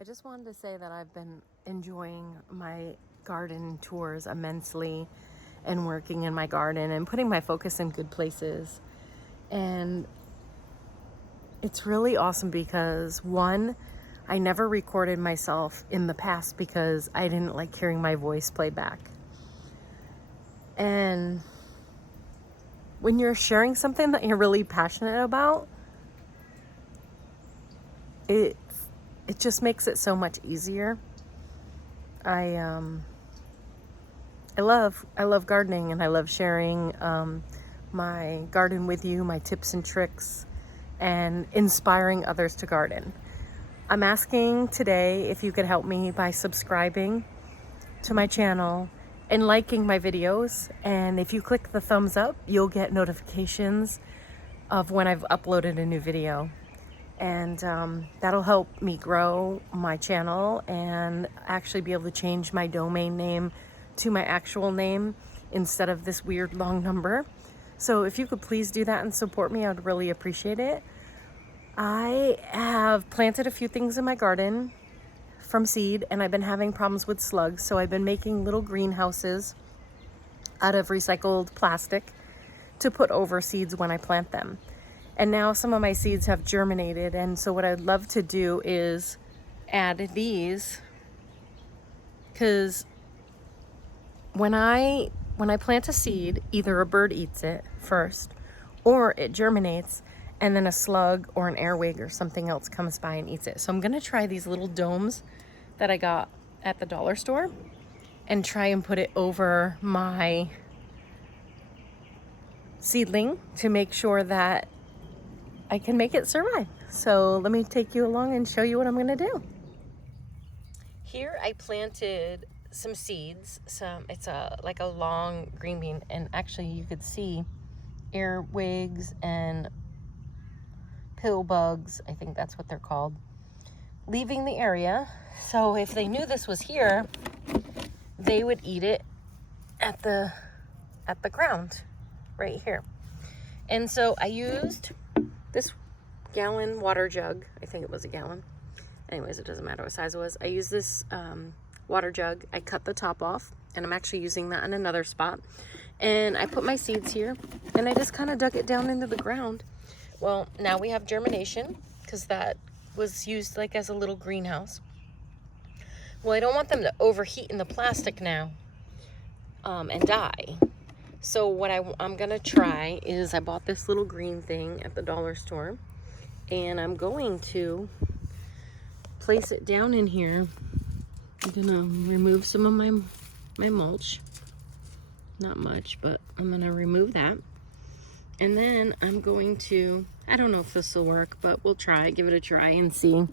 I just wanted to say that I've been enjoying my garden tours immensely and working in my garden and putting my focus in good places. And it's really awesome because, one, I never recorded myself in the past because I didn't like hearing my voice play back. And when you're sharing something that you're really passionate about, it just makes it so much easier. I love gardening, and I love sharing my garden with you, my tips and tricks, and inspiring others to garden. I'm asking today if you could help me by subscribing to my channel and liking my videos. And if you click the thumbs up, you'll get notifications of when I've uploaded a new video. And that'll help me grow my channel and actually be able to change my domain name to my actual name instead of this weird long number. So if you could please do that and support me, I would really appreciate it. I have planted a few things in my garden from seed, and I've been having problems with slugs. So I've been making little greenhouses out of recycled plastic to put over seeds when I plant them. And now some of my seeds have germinated, and so what I'd love to do is add these, because when I plant a seed, either a bird eats it first or it germinates and then a slug or an earwig or something else comes by and eats it. So I'm gonna try these little domes that I got at the dollar store and try and put it over my seedling to make sure that I can make it survive. So let me take you along and show you what I'm gonna do. Here I planted some seeds. It's like a long green bean, and actually you could see earwigs and pill bugs, I think that's what they're called, leaving the area. So if they knew this was here, they would eat it at the ground right here. And so I used this gallon water jug. I think it was a gallon. Anyways, it doesn't matter what size it was. I used this water jug. I cut the top off, and I'm actually using that in another spot. And I put my seeds here, and I just kind of dug it down into the ground. Well, now we have germination, because that was used like as a little greenhouse. Well, I don't want them to overheat in the plastic now and die. So what I'm gonna try is, I bought this little green thing at the dollar store, and I'm going to place it down in here. I'm gonna remove some of my mulch. Not much, but I'm gonna remove that. And then I'm going to, I don't know if this will work, but we'll try, give it a try and see.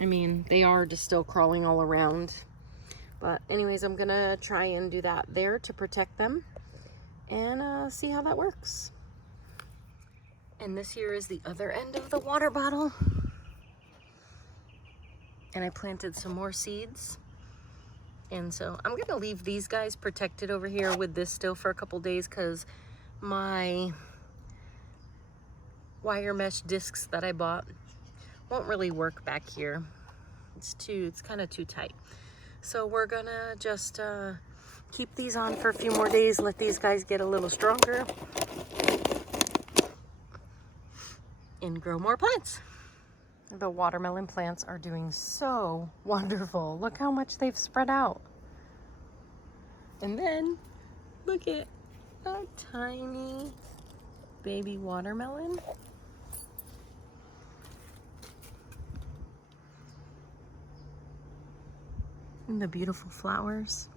I mean, they are just still crawling all around. But anyways, I'm gonna try and do that there to protect them and see how that works. And this here is the other end of the water bottle. And I planted some more seeds. And so I'm gonna leave these guys protected over here with this still for a couple days, because my wire mesh discs that I bought won't really work back here. It's kind of too tight. So we're gonna just keep these on for a few more days, let these guys get a little stronger, and grow more plants. The watermelon plants are doing so wonderful. Look how much they've spread out. And then look at a tiny baby watermelon. And the beautiful flowers.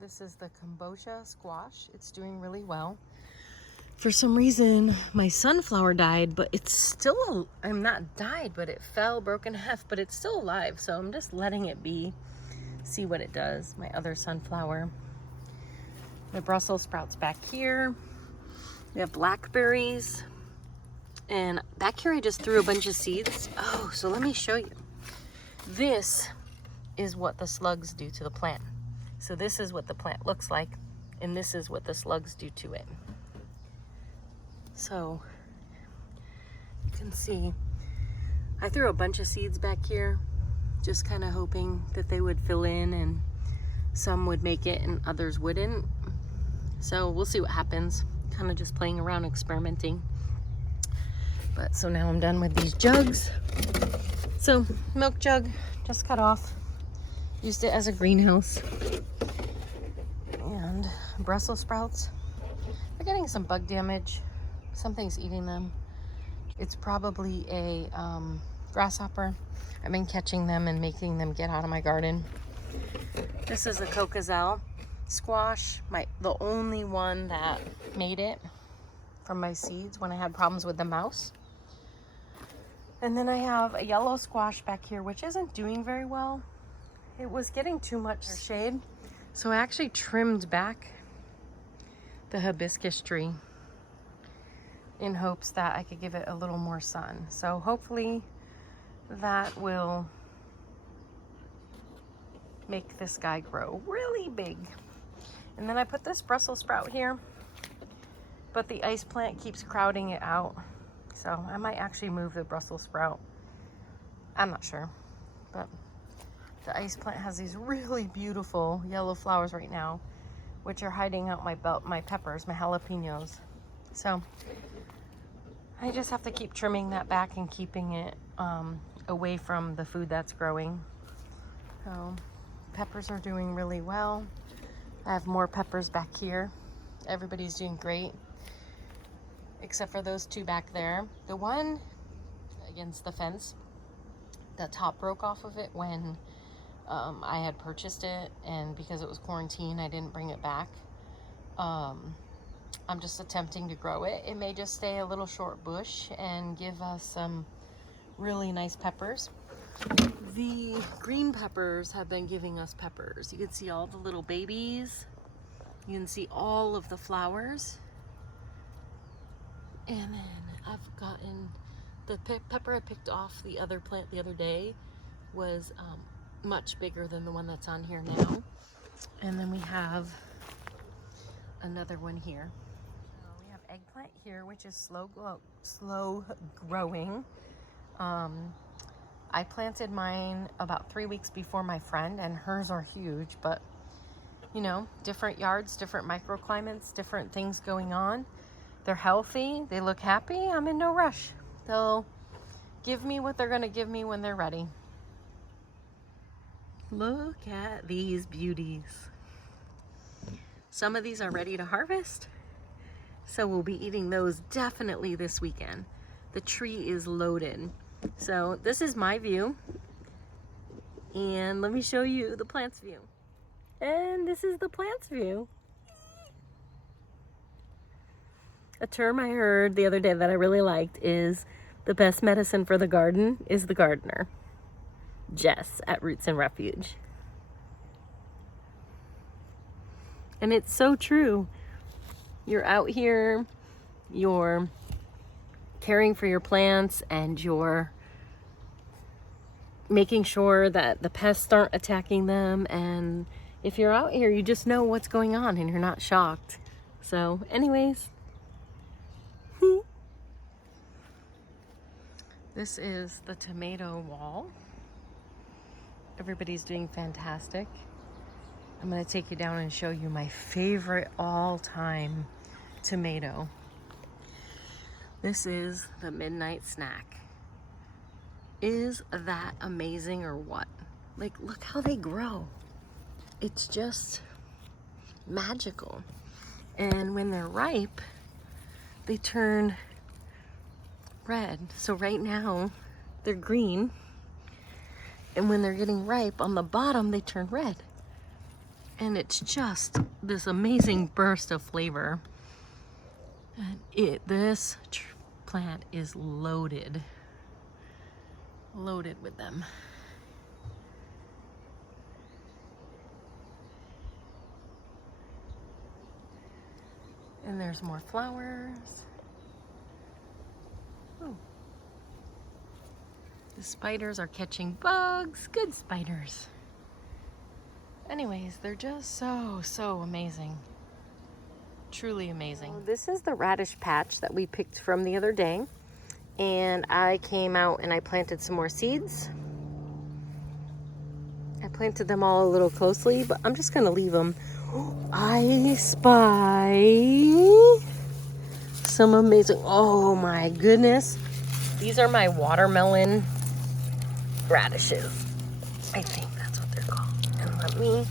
This is the kombucha squash. It's doing really well. For some reason, my sunflower died, but it's still, I'm not died, but it fell, broke in half, but it's still alive. So I'm just letting it be, see what it does. My other sunflower. The Brussels sprouts back here. We have blackberries. And back here I just threw a bunch of seeds. Oh, so let me show you. This is what the slugs do to the plant. So this is what the plant looks like, and this is what the slugs do to it. So you can see, I threw a bunch of seeds back here, just kind of hoping that they would fill in and some would make it and others wouldn't. So we'll see what happens. Kind of just playing around, experimenting. But so now I'm done with these jugs. So milk jug, just cut off. Used it as a greenhouse. And Brussels sprouts. They're getting some bug damage. Something's eating them. It's probably a grasshopper. I've been catching them and making them get out of my garden. This is a Cocazel squash, the only one that made it from my seeds when I had problems with the mouse. And then I have a yellow squash back here, which isn't doing very well. It was getting too much shade, so I actually trimmed back the hibiscus tree in hopes that I could give it a little more sun. So hopefully that will make this guy grow really big. And then I put this Brussels sprout here, but the ice plant keeps crowding it out. So I might actually move the Brussels sprout. I'm not sure, but the ice plant has these really beautiful yellow flowers right now, which are hiding out my peppers, my jalapenos. So I just have to keep trimming that back and keeping it away from the food that's growing. So peppers are doing really well. I have more peppers back here. Everybody's doing great, except for those two back there. The one against the fence, the top broke off of it when I had purchased it, and because it was quarantine, I didn't bring it back. I'm just attempting to grow it. It may just stay a little short bush and give us some really nice peppers. The green peppers have been giving us peppers. You can see all the little babies. You can see all of the flowers. And then I've gotten the pepper I picked off the other plant the other day was much bigger than the one that's on here now. And then we have another one here. So we have eggplant here, which is slow growing. I planted mine about 3 weeks before my friend, and hers are huge, but you know, different yards, different microclimates, different things going on. They're healthy, they look happy, I'm in no rush. They'll give me what they're gonna give me when they're ready. Look at these beauties. Some of these are ready to harvest, so we'll be eating those definitely this weekend. The tree is loaded. So this is my view, and let me show you the plant's view. And this is the plant's view. A term I heard the other day that I really liked is the best medicine for the garden is the gardener. Jess at Roots and Refuge. And it's so true. You're out here, you're caring for your plants, and you're making sure that the pests aren't attacking them. And if you're out here, you just know what's going on and you're not shocked. So anyways, this is the tomato wall. Everybody's doing fantastic. I'm going to take you down and show you my favorite all-time tomato. This is the midnight snack. Is that amazing or what? Like, look how they grow. It's just magical. And when they're ripe, they turn red. So right now, they're green. And when they're getting ripe on the bottom, they turn red. And it's just this amazing burst of flavor. And this plant is loaded with them. And there's more flowers. Oh. The spiders are catching bugs. Good spiders. Anyways, they're just so amazing. Truly amazing. This is the radish patch that we picked from the other day. and I came out and I planted some more seeds. I planted them all a little closely, but I'm just gonna leave them. I spy some amazing, oh my goodness. These are my watermelon radishes. I think that's what they're called. And let me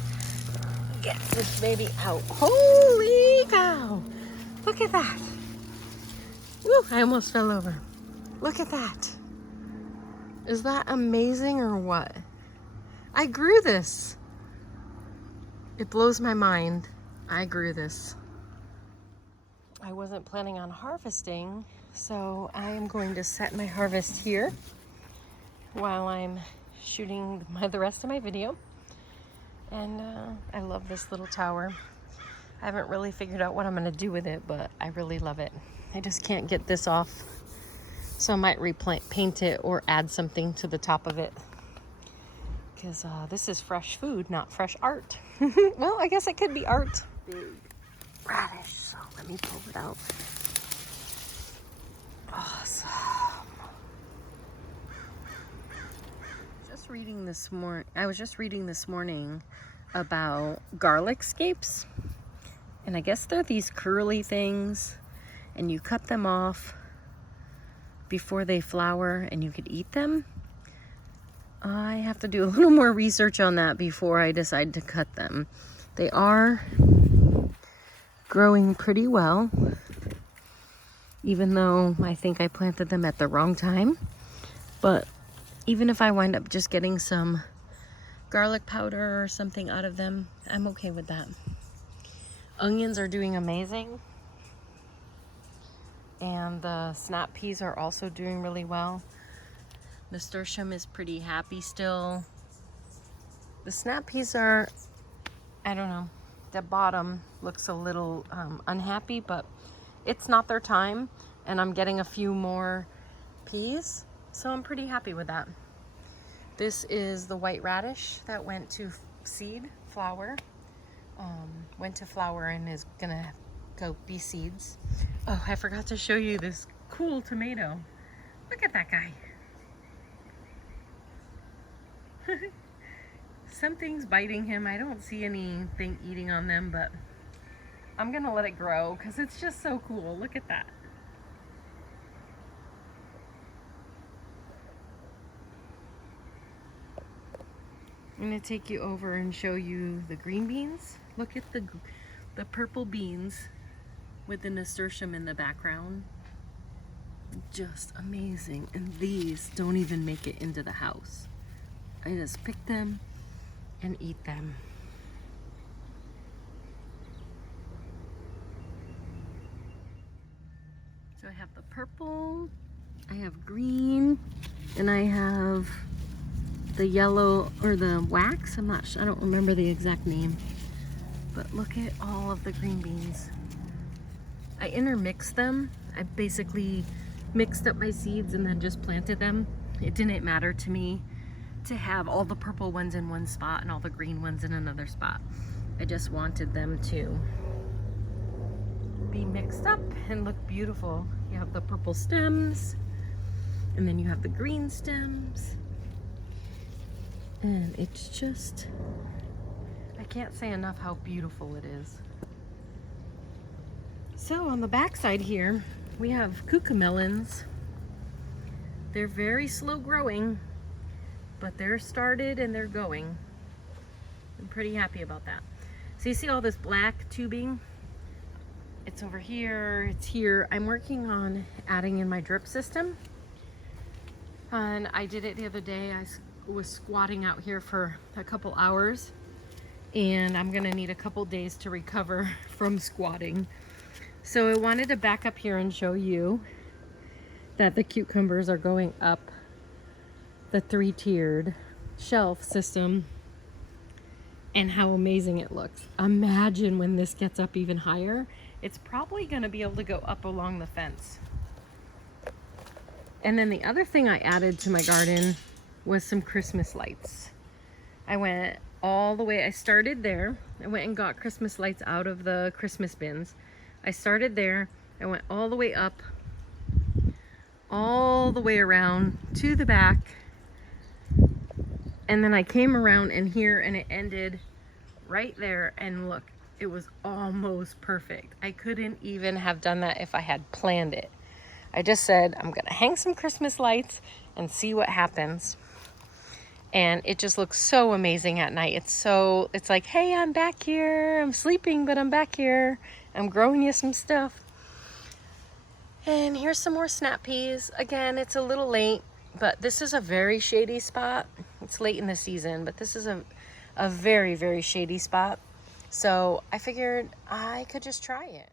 get this baby out. Holy cow! Look at that. Woo, I almost fell over. Look at that. Is that amazing or what? I grew this. It blows my mind. I grew this. I wasn't planning on harvesting, so I am going to set my harvest here while I'm shooting the rest of my video. And I love this little tower. I haven't really figured out what I'm gonna do with it, but I really love it. I just can't get this off, so I might paint it or add something to the top of it, because this is fresh food, not fresh art. Well, I guess it could be art. Big radish, so let me pull it out. Awesome. I was just reading this morning about garlic scapes, and I guess they're these curly things, and you cut them off before they flower and you could eat them. I have to do a little more research on that before I decide to cut them. They are growing pretty well, even though I think I planted them at the wrong time. But even if I wind up just getting some garlic powder or something out of them, I'm okay with that. Onions are doing amazing. And the snap peas are also doing really well. Nasturtium is pretty happy still. The snap peas are, I don't know, the bottom looks a little unhappy, but it's not their time, and I'm getting a few more peas, so I'm pretty happy with that. This is the white radish that went to flower, and is gonna go be seeds. Oh, I forgot to show you this cool tomato. Look at that guy. Something's biting him. I don't see anything eating on them, but I'm gonna let it grow because it's just so cool. Look at that. I'm gonna take you over and show you the green beans. Look at the purple beans with the nasturtium in the background. Just amazing. And these don't even make it into the house. I just pick them and eat them. So I have the purple, I have green, and I have the yellow, or the wax. I don't remember the exact name. But look at all of the green beans. I intermixed them. I basically mixed up my seeds and then just planted them. It didn't matter to me to have all the purple ones in one spot and all the green ones in another spot. I just wanted them to be mixed up and look beautiful. You have the purple stems, and then you have the green stems, and it's just, I can't say enough how beautiful it is. So on the back side here, we have cucamelons. They're very slow growing, but they're started and they're going. I'm pretty happy about that. So you see all this black tubing? It's over here, it's here. I'm working on adding in my drip system. And I did it the other day. I was squatting out here for a couple hours, and I'm gonna need a couple days to recover from squatting. So I wanted to back up here and show you that the cucumbers are going up the 3-tiered shelf system and how amazing it looks. Imagine when this gets up even higher. It's probably going to be able to go up along the fence. And then the other thing I added to my garden was some Christmas lights. I went all the way, I started there. I went and got Christmas lights out of the Christmas bins. I started there, I went all the way up all the way around to the back. And then I came around in here and it ended right there. And look, it was almost perfect. I couldn't even have done that if I had planned it. I just said, I'm gonna hang some Christmas lights and see what happens. And it just looks so amazing at night. It's like, hey, I'm back here. I'm sleeping, but I'm back here. I'm growing you some stuff. And here's some more snap peas. Again, it's a little late, but this is a very shady spot. It's late in the season, but this is a very, very shady spot. So I figured I could just try it.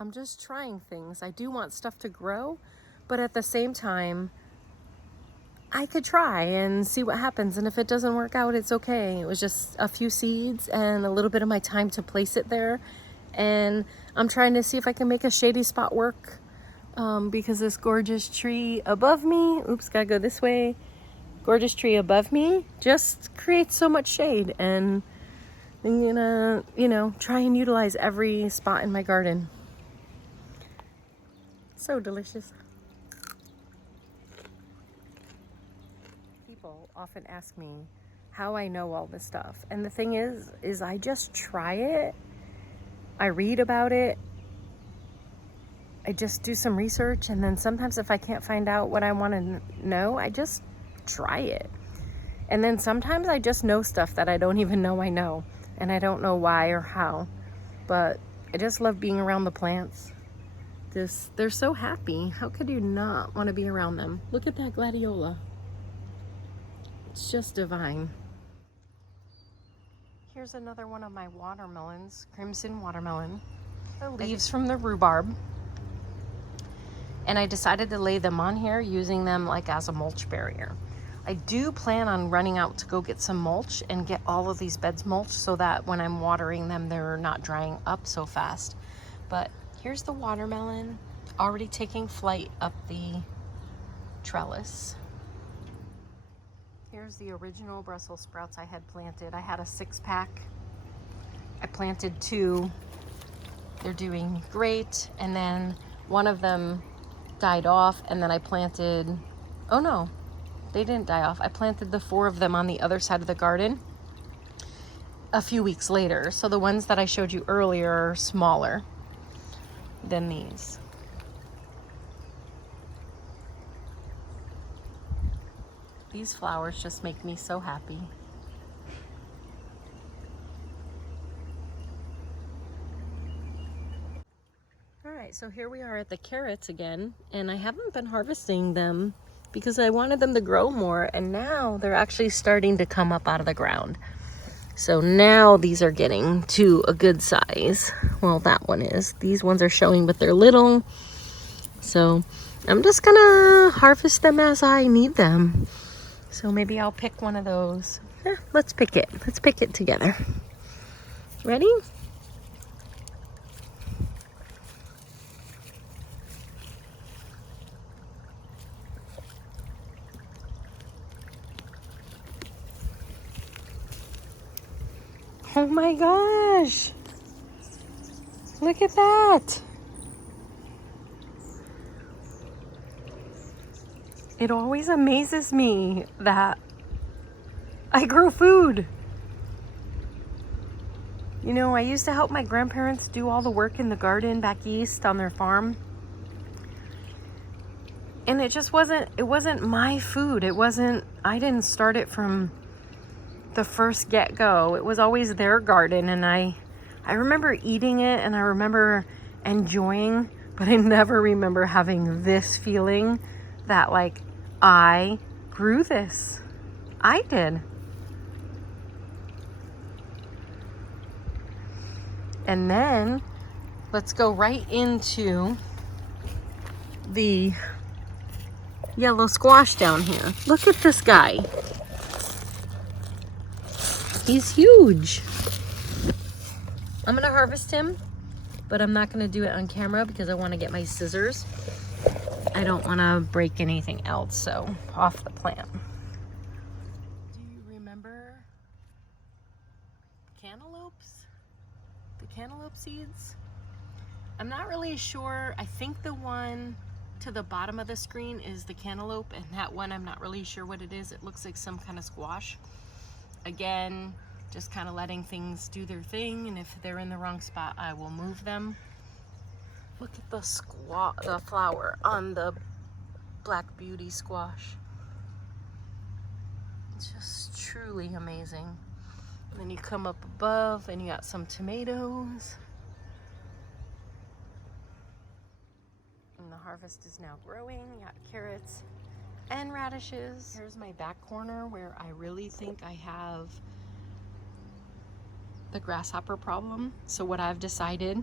I'm just trying things. I do want stuff to grow, but at the same time, I could try and see what happens. And if it doesn't work out, it's okay. It was just a few seeds and a little bit of my time to place it there. And I'm trying to see if I can make a shady spot work because this gorgeous tree above me, oops, gotta go this way. Gorgeous tree above me just creates so much shade. And I'm gonna, try and utilize every spot in my garden. So delicious. People often ask me how I know all this stuff. And the thing is I just try it. I read about it. I just do some research. And then sometimes if I can't find out what I want to know, I just try it. And then sometimes I just know stuff that I don't even know I know. And I don't know why or how. But I just love being around the plants. They're so happy. How could you not want to be around them? Look at that gladiola. It's just divine. Here's another one of my watermelons, crimson watermelon. The leaves from the rhubarb. And I decided to lay them on here using them like as a mulch barrier. I do plan on running out to go get some mulch and get all of these beds mulched so that when I'm watering them, they're not drying up so fast. But here's the watermelon already taking flight up the trellis. Here's the original Brussels sprouts I had planted. I had a 6-pack. I planted 2. They're doing great. And then one of them died off, and then I planted, oh no, they didn't die off. I planted the 4 of them on the other side of the garden a few weeks later. So the ones that I showed you earlier are smaller than these. These flowers just make me so happy. All right, so here we are at the carrots again, and I haven't been harvesting them because I wanted them to grow more, and now they're actually starting to come up out of the ground. So now these are getting to a good size. Well, that one is. These ones are showing, but they're little. So I'm just gonna harvest them as I need them. So maybe I'll pick one of those. Let's pick it. Let's pick it together. Ready? Oh my gosh. Look at that. It always amazes me that I grow food. You know, I used to help my grandparents do all the work in the garden back east on their farm. And it wasn't my food. I didn't start it from the first get-go. It was always their garden, and I remember eating it and I remember enjoying, but I never remember having this feeling that like I grew this. I did. And then let's go right into the yellow squash down here. Look at this guy. He's huge. I'm gonna harvest him, but I'm not gonna do it on camera because I wanna get my scissors. I don't wanna break anything else, so off the plant. Do you remember cantaloupes? The cantaloupe seeds? I'm not really sure. I think the one to the bottom of the screen is the cantaloupe, and that one I'm not really sure what it is. It looks like some kind of squash. Again, just kind of letting things do their thing, and if they're in the wrong spot, I will move them. Look at the flower on the Black Beauty squash. It's just truly amazing. And then you come up above and you got some tomatoes. And the harvest is now growing. You got carrots and radishes. Here's my back corner where I really think I have the grasshopper problem. So what I've decided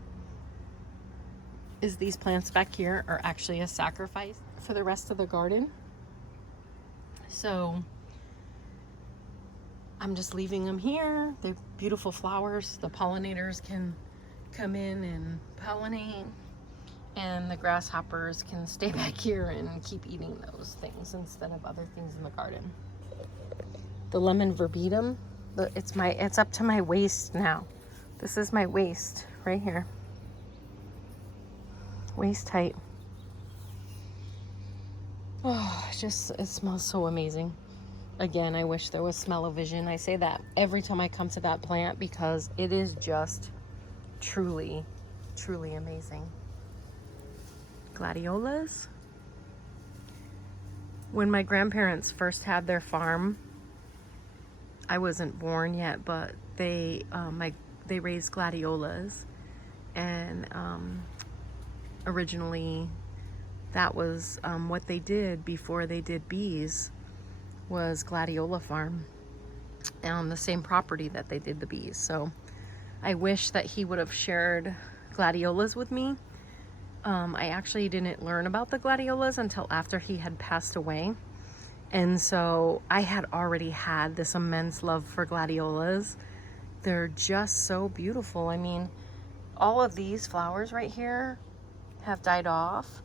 is these plants back here are actually a sacrifice for the rest of the garden. So I'm just leaving them here. They're beautiful flowers. The pollinators can come in and pollinate, and the grasshoppers can stay back here and keep eating those things instead of other things in the garden. The lemon verbetum, it's up to my waist now. This is my waist right here. Waist height. Oh, it smells so amazing. Again, I wish there was smell-o-vision. I say that every time I come to that plant because it is just truly, truly amazing. Gladiolas. When my grandparents first had their farm, I wasn't born yet, but they raised gladiolas, and originally that was what they did before they did bees, was gladiola farm on the same property that they did the bees. So I wish that he would have shared gladiolas with me. I actually didn't learn about the gladiolas until after he had passed away. And so I had already had this immense love for gladiolas. They're just so beautiful. I mean, all of these flowers right here have died off,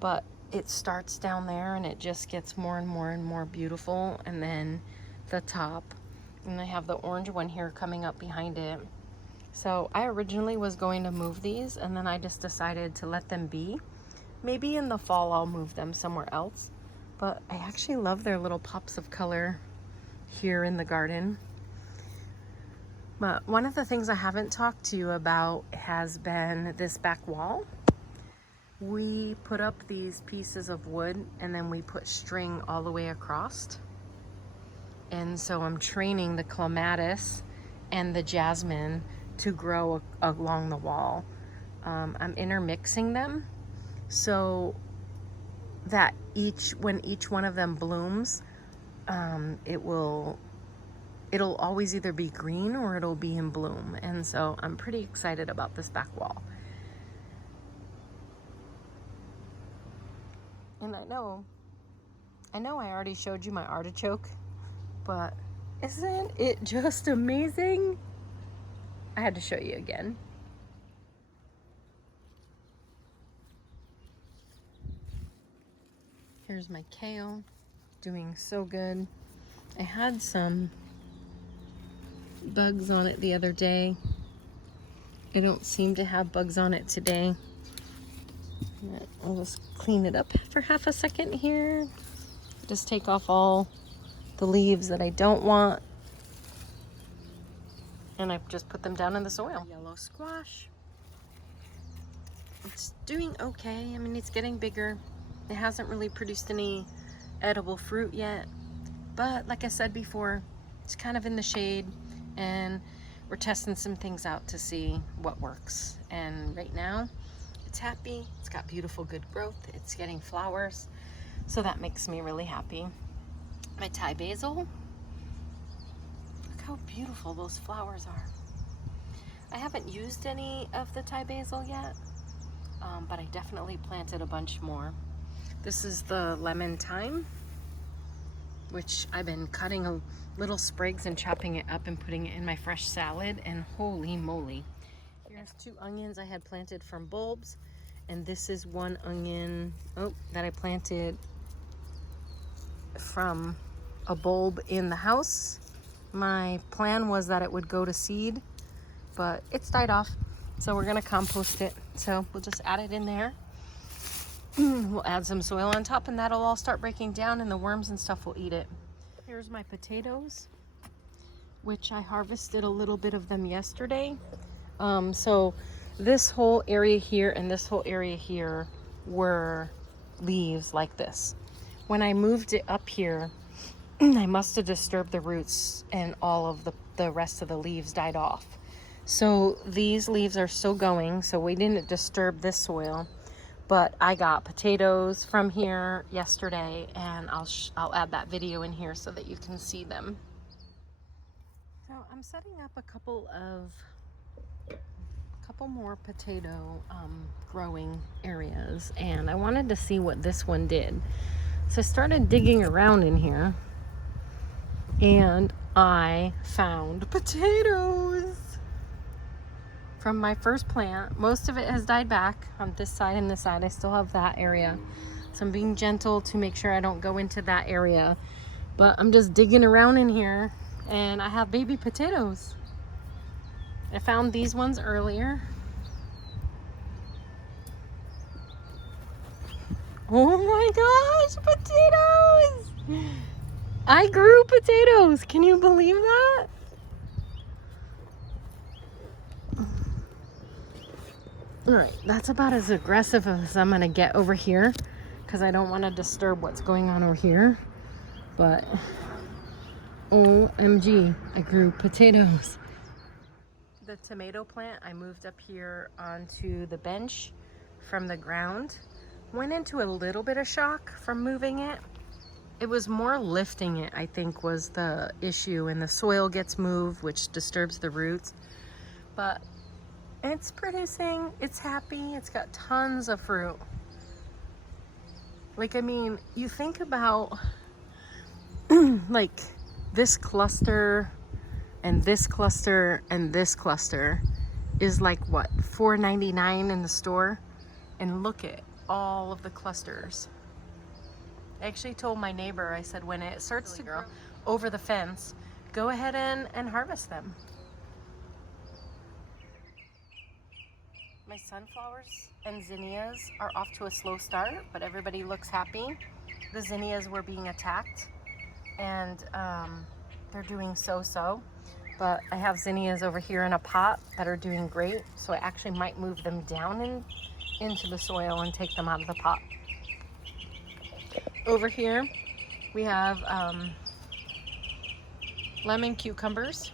but it starts down there and it just gets more and more and more beautiful. And then the top, and I have the orange one here coming up behind it. So I originally was going to move these, and then I just decided to let them be. Maybe in the fall I'll move them somewhere else, but I actually love their little pops of color here in the garden. But one of the things I haven't talked to you about has been this back wall. We put up these pieces of wood and then we put string all the way across. And so I'm training the clematis and the jasmine to grow along the wall. I'm intermixing them so that when each one of them blooms, it'll always either be green or it'll be in bloom. And so I'm pretty excited about this back wall. And I know I already showed you my artichoke, but isn't it just amazing? I had to show you again. Here's my kale, doing so good. I had some bugs on it the other day. I don't seem to have bugs on it today. I'll just clean it up for half a second here. Just take off all the leaves that I don't want. And I've just put them down in the soil. Yellow squash. It's doing okay. I mean, it's getting bigger. It hasn't really produced any edible fruit yet. But like I said before, it's kind of in the shade, and we're testing some things out to see what works. And right now, it's happy. It's got beautiful, good growth. It's getting flowers. So that makes me really happy. My Thai basil. Look how beautiful those flowers are. I haven't used any of the Thai basil yet, but I definitely planted a bunch more. This is the lemon thyme, which I've been cutting little sprigs and chopping it up and putting it in my fresh salad, and holy moly. Here's 2 onions I had planted from bulbs, and this is 1 onion that I planted from a bulb in the house. My plan was that it would go to seed, but it's died off, so we're gonna compost it. So we'll just add it in there. We'll add some soil on top and that'll all start breaking down and the worms and stuff will eat it. Here's my potatoes, which I harvested a little bit of them yesterday. So this whole area here and this whole area here were leaves like this. When I moved it up here, I must have disturbed the roots and all of the rest of the leaves died off. So these leaves are still going, so we didn't disturb this soil. But I got potatoes from here yesterday, and I'll add that video in here so that you can see them. So I'm setting up a couple more potato growing areas, and I wanted to see what this one did. So I started digging around in here, and I found potatoes from my first plant. Most of it has died back on this side and this side. I still have that area. So I'm being gentle to make sure I don't go into that area. But I'm just digging around in here and I have baby potatoes. I found these ones earlier. Oh my gosh, potatoes! I grew potatoes. Can you believe that? All right, that's about as aggressive as I'm gonna get over here because I don't want to disturb what's going on over here. But OMG, I grew potatoes. The tomato plant, I moved up here onto the bench from the ground. Went into a little bit of shock from moving it. It was more lifting it, I think, was the issue, and the soil gets moved, which disturbs the roots. But it's producing, it's happy, it's got tons of fruit. Like, I mean, you think about like this cluster and this cluster and this cluster is like what, $4.99 in the store? And look at all of the clusters. I actually told my neighbor, I said, when it starts to grow over the fence, go ahead and harvest them. My sunflowers and zinnias are off to a slow start, but everybody looks happy. The zinnias were being attacked, and they're doing so-so. But I have zinnias over here in a pot that are doing great, so I actually might move them down into the soil and take them out of the pot. Over here, we have lemon cucumbers.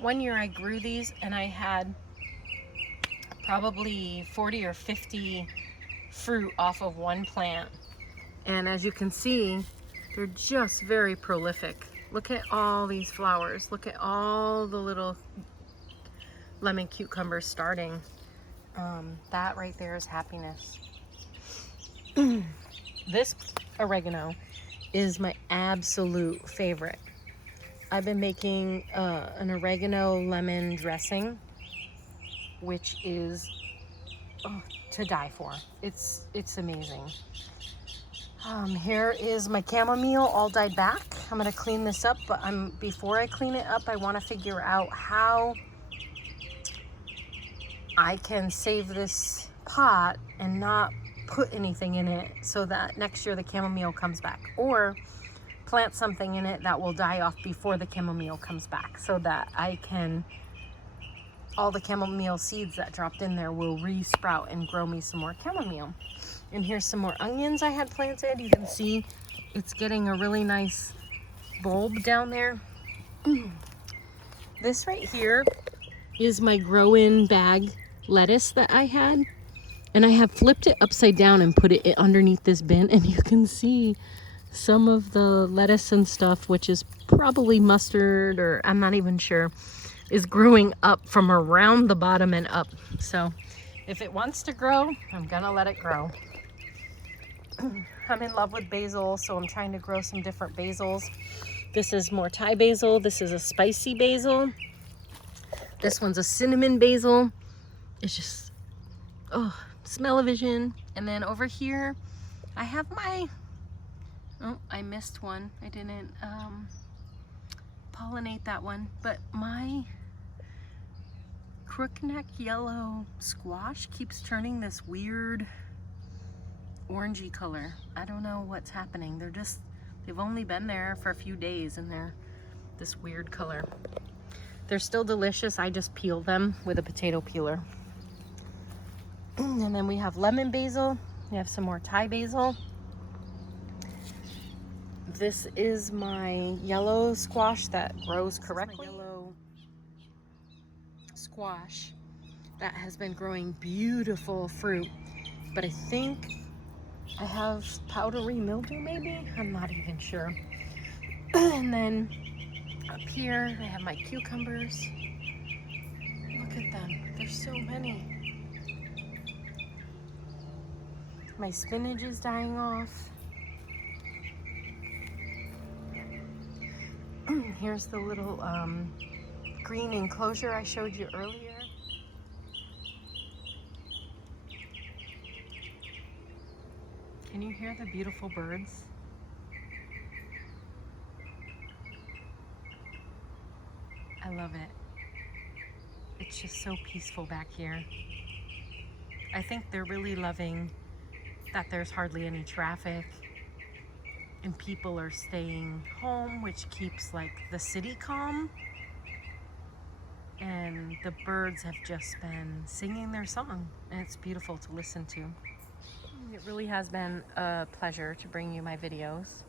One year I grew these and I had probably 40 or 50 fruit off of one plant. And as you can see, they're just very prolific. Look at all these flowers. Look at all the little lemon cucumbers starting. That right there is happiness. This oregano is my absolute favorite. I've been making an oregano lemon dressing, which is to die for. It's amazing. Here is my chamomile all dyed back. I'm gonna clean this up, but before I clean it up, I wanna figure out how I can save this pot and not put anything in it so that next year the chamomile comes back, or plant something in it that will die off before the chamomile comes back so that I can, all the chamomile seeds that dropped in there will re-sprout and grow me some more chamomile. And here's some more onions I had planted. You can see it's getting a really nice bulb down there. This right here is my grow-in bag lettuce that I had. And I have flipped it upside down and put it underneath this bin. And you can see some of the lettuce and stuff, which is probably mustard, or I'm not even sure, is growing up from around the bottom and up. So if it wants to grow, I'm gonna let it grow. I'm in love with basil, so I'm trying to grow some different basils. This is more Thai basil. This is a spicy basil. This one's a cinnamon basil. It's just, oh, smell-o-vision. And then over here, I have my, oh, I missed one. I didn't pollinate that one, but my crookneck yellow squash keeps turning this weird orangey color. I don't know what's happening. They've only been there for a few days and they're this weird color. They're still delicious. I just peel them with a potato peeler. And then we have lemon basil. We have some more Thai basil. This is my yellow squash that grows correctly. Yellow squash that has been growing beautiful fruit, but I think I have powdery mildew maybe? I'm not even sure. And then up here I have my cucumbers. Look at them, there's so many. My spinach is dying off. Here's the little green enclosure I showed you earlier. Can you hear the beautiful birds? I love it. It's just so peaceful back here. I think they're really loving that there's hardly any traffic and people are staying home, which keeps like the city calm. And the birds have just been singing their song and it's beautiful to listen to. It really has been a pleasure to bring you my videos.